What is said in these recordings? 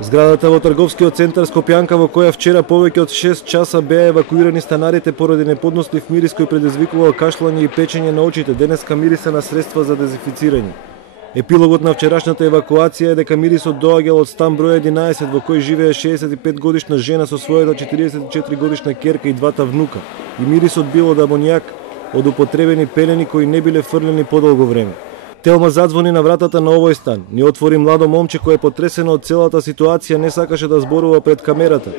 Зградата во трговскиот центар Скопјанка, во која вчера повеќе од 6 часа беа евакуирани станарите поради неподнослив мирис кој предизвикувал кашлање и печење на очите, денеска мириса на средства за дезинфицирање. Епилогот на вчерашната евакуација е дека мирисот доаѓал од стан број 11 во кој живее 65 годишна жена со својата 44 годишна ќерка и двата внука. И мирисот бил од амонијак од употребени пелени кои не биле фрлени подолго време. Телма задзвони на вратата на овој стан. Ни отвори младо момче кое потресено од целата ситуација не сакаше да зборува пред камерата.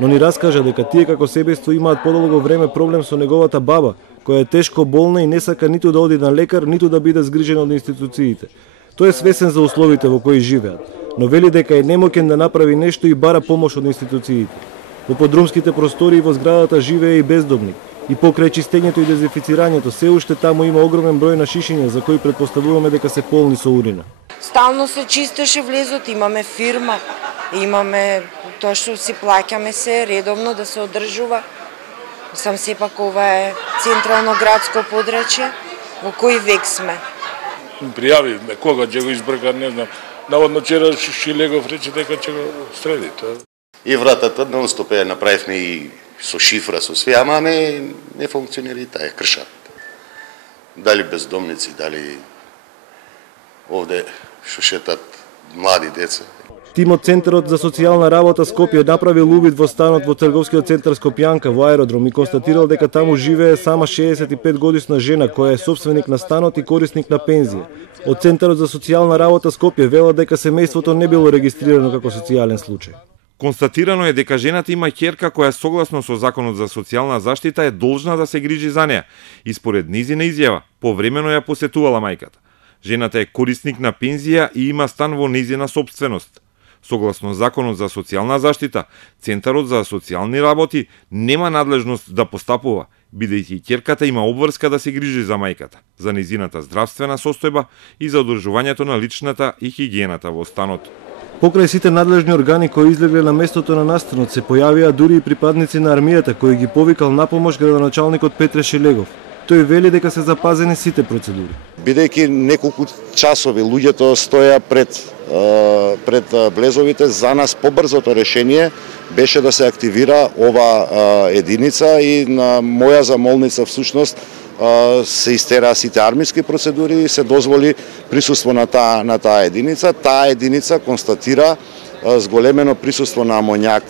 Но ни раскажа дека тие како себество имаат подолго време проблем со неговата баба, која е тешко болна и не сака ниту да оди на лекар, ниту да биде згрижена од институциите. Тој е свесен за условите во кои живеат, но вели дека е немоќен да направи нешто и бара помош од институциите. Во подрумските простории во зградата живее и бездомник. И покрај чистењето и дезинфицирањето, се уште таму има огромен број на шишиња за кои претпоставуваме дека се полни со урина. Стално се чистеше влезот, имаме фирма, имаме тоа што си плаќаме се редовно да се одржува. Сам сепак ова е централно градско подрачје, во кој век сме. Пријавивме, кога ќе го избрка, не знам. Наводно вчера Шилегов рече дека ќе го среди тоа. И вратата нон-стоп ја направивме и со шифра, со све, ама не функционира и таа, кршат. Дали бездомници, дали овде што шетат млади деца. Тимот Центарот за социјална работа Скопје направил увид во станот во трговскиот центар Скопјанка во аеродром и констатирал дека таму живее сама 65 годишна жена која е собственик на станот и корисник на пензија. Од Центарот за социјална работа Скопје велат дека семејството не било регистрирано како социјален случај. Констатирано е дека жената има ќерка која согласно со Законот за социјална заштита е должна да се грижи за неа и според низина изјава, повремено ја посетувала мајката. Жената е корисник на пензија и има стан во низина собственост. Согласно Законот за социјална заштита, Центарот за социјални работи нема надлежност да постапува, бидејќи ќерката има обврска да се грижи за мајката, за низината здравствена состојба и за одржувањето на личната и хигиената во станот. Покрај сите надлежни органи кои излегле на местото на настанот, се појавија дури и припадници на армијата кои ги повикал на помош градоначалникот Петре Шилегов. Тој вели дека се запазени сите процедури. Бидејќи неколку часови луѓето стоја пред влезовите, за нас побрзото решение беше да се активира ова единица и на моја замолница всушност се истераа сите армиски процедури и се дозволи присуство на таа единица. Таа единица констатира зголемено присуство на амоњак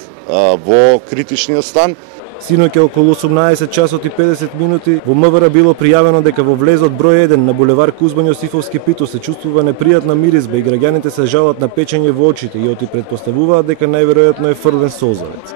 во критичниот стан. Синоќа околу 18 часот и 50 минути во МВР било пријавено дека во влезот број 1 на булевар Кузман Јосифовски Пито се чувствува непријатна миризба и граѓаните се жалат на печење во очите и оти претпоставуваат дека најверојатно е фрлен солзавец.